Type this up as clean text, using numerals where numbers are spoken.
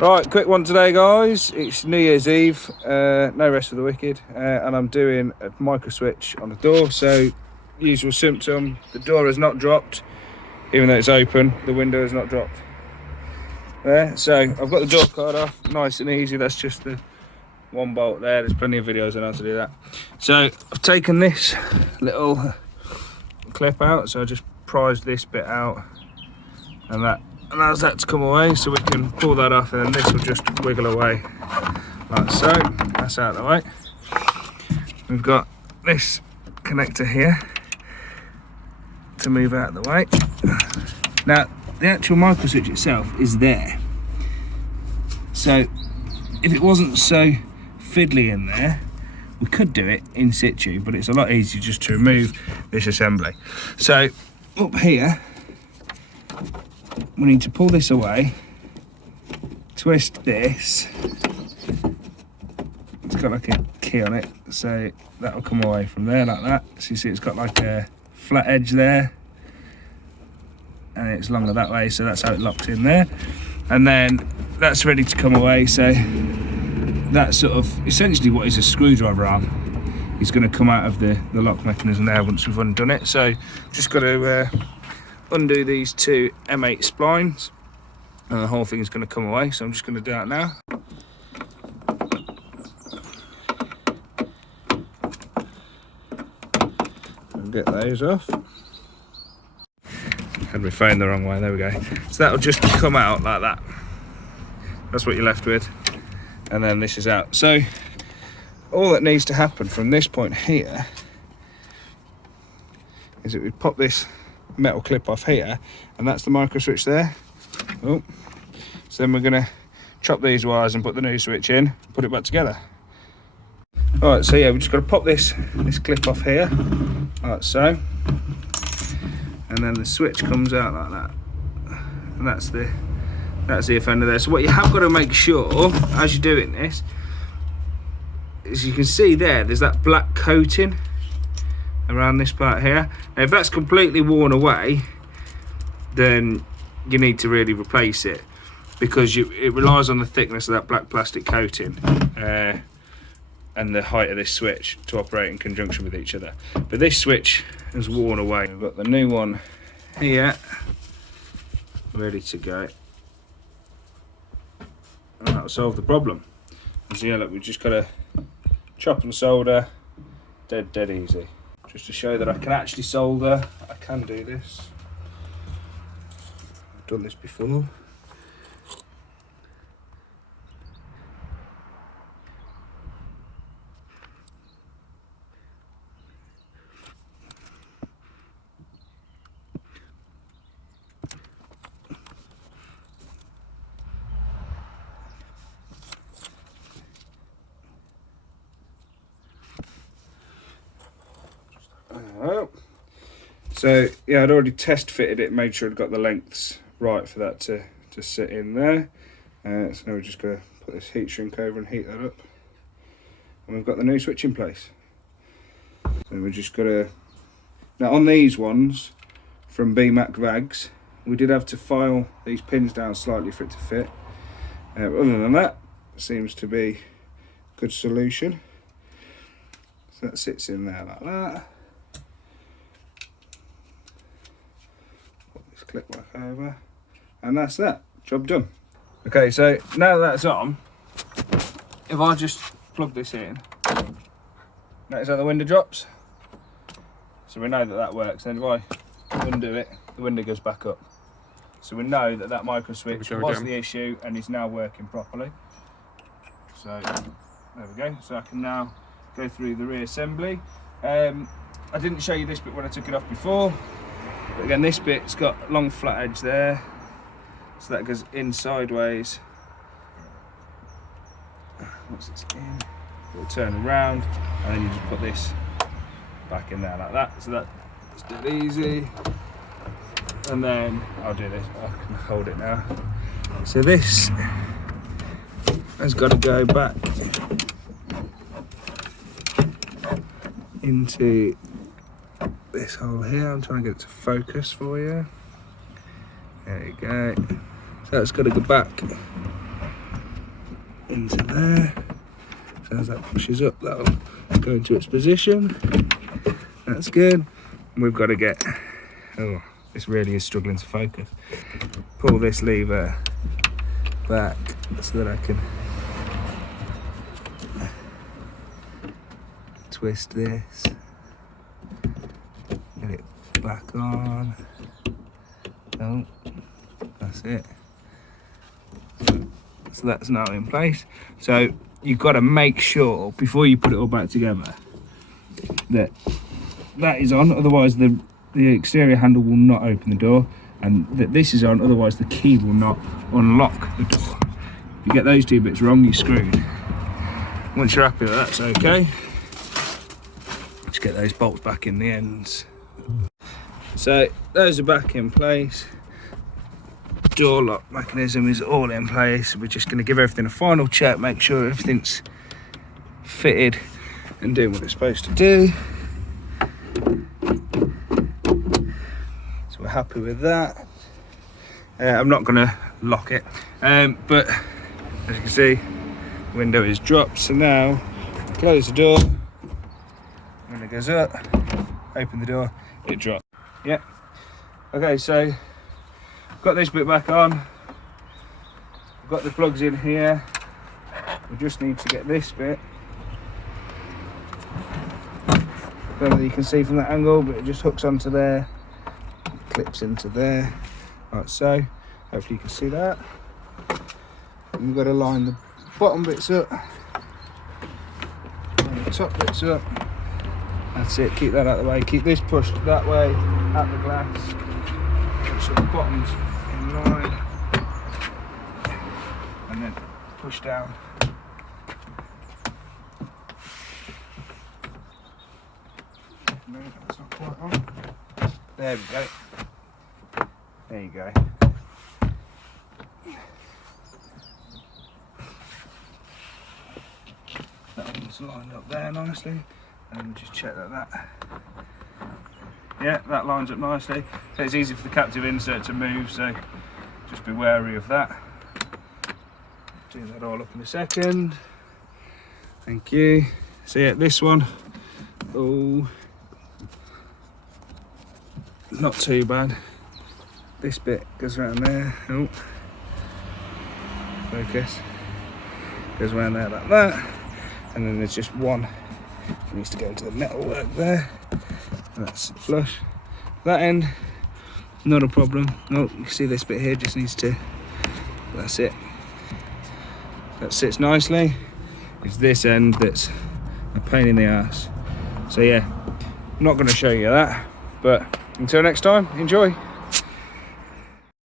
Right, quick one today, guys. It's New Year's Eve, no rest for the wicked, and I'm doing a microswitch on the door. So, usual symptom, the door has not dropped, even though it's open, the window has not dropped. There, so I've got the door card off, nice and easy. That's just the one bolt there. There's plenty of videos on how to do that. So, I've taken this little clip out, so I just prized this bit out, and that allows that to come away, so we can pull that off, and then this will just wiggle away like so. That's out of the way. We've got this connector here to move out of the way. Now the actual microswitch itself is there, so if it wasn't so fiddly in there, we could do it in situ, but it's a lot easier just to remove this assembly. So up here we need to pull this away, twist this. It's got like a key on it, so that will come away from there like that. So you see it's got like a flat edge there, and it's longer that way, so that's how it locks in there. And then that's ready to come away, so that's sort of essentially what is a screwdriver arm is going to come out of the lock mechanism there once we've undone it. So just got to undo these two M8 splines, and the whole thing is going to come away. So I'm just going to do that now. And get those off. Had my phone the wrong way, there we go. So that'll just come out like that. That's what you're left with. And then this is out. So all that needs to happen from this point here is that we pop this metal clip off here, and that's the microswitch there. Oh, so then we're going to chop these wires and put the new switch in, put it back together. All right, so yeah, we just got to pop this clip off here, like so, and then the switch comes out like that, and that's the offender there. So what you have got to make sure as you're doing this is you can see there's that black coating around this part here. Now if that's completely worn away, then you need to really replace it, because it relies on the thickness of that black plastic coating and the height of this switch to operate in conjunction with each other. But this switch has worn away. We've got the new one here ready to go, and that'll solve the problem. And so yeah, look, we've just got to chop and solder, dead easy. Just to show that I can actually solder, I can do this. I've done this before. So yeah, I'd already test fitted it, made sure I'd got the lengths right for that to sit in there. So now we're just going to put this heat shrink over and heat that up, and we've got the new switch in place. So we're just got to, now on these ones from BMAC Vags, we did have to file these pins down slightly for it to fit. Other than that, seems to be a good solution. So that sits in there like that. Click back over, and that's that, job done. Okay, so now that's on, if I just plug this in, notice how the window drops, so we know that works. Then if I undo it, the window goes back up, so we know that microswitch was the issue and is now working properly. So there we go. So I can now go through the reassembly. I didn't show you this bit when I took it off before. But again, this bit's got a long flat edge there, so that goes in sideways. Once it's in, it'll turn around, and then you just put this back in there like that. So that's dead easy. And then I'll do this, I can hold it now. So this has got to go back into this hole here. I'm trying to get it to focus for you. There you go. So it's got to go back into there. So as that pushes up, that'll go into its position. That's good. We've got to get, oh, this really is struggling to focus. Pull this lever back so that I can twist this, get it back on. Oh, that's it. So that's now in place. So you've got to make sure before you put it all back together that that is on, otherwise the exterior handle will not open the door, and that this is on, otherwise the key will not unlock the door. If you get those two bits wrong, you're screwed. Once you're happy that that's okay, just get those bolts back in the ends. So those are back in place. Door lock mechanism is all in place. We're just going to give everything a final check, make sure everything's fitted and doing what it's supposed to do. So we're happy with that. I'm not going to lock it, but as you can see, the window is dropped. So now close the door, when it goes up, open the door, it drops. Yeah. Okay, so got this bit back on. I've got the plugs in here. We just need to get this bit. I don't know whether you can see from that angle, but it just hooks onto there, clips into there, like so. Hopefully you can see that. And we've got to line the bottom bits up, line the top bits up. That's it, keep that out of the way. Keep this pushed that way, at the glass. Make sure the bottom's in line. And then push down. No, that's not quite on. There we go. There you go. That one's lined up there nicely. And just check that. Yeah, that lines up nicely. So it's easy for the captive insert to move, so just be wary of that. Do that all up in a second. Thank you. So yeah, this one, oh, not too bad. This bit goes around there. Oh, focus. Goes around there like that. And then there's just one. It needs to go into the metal work there. And that's flush. That end, not a problem. No, you can see this bit here just needs to, that's it. That sits nicely. It's this end that's a pain in the ass. So yeah, I'm not going to show you that, but until next time, enjoy.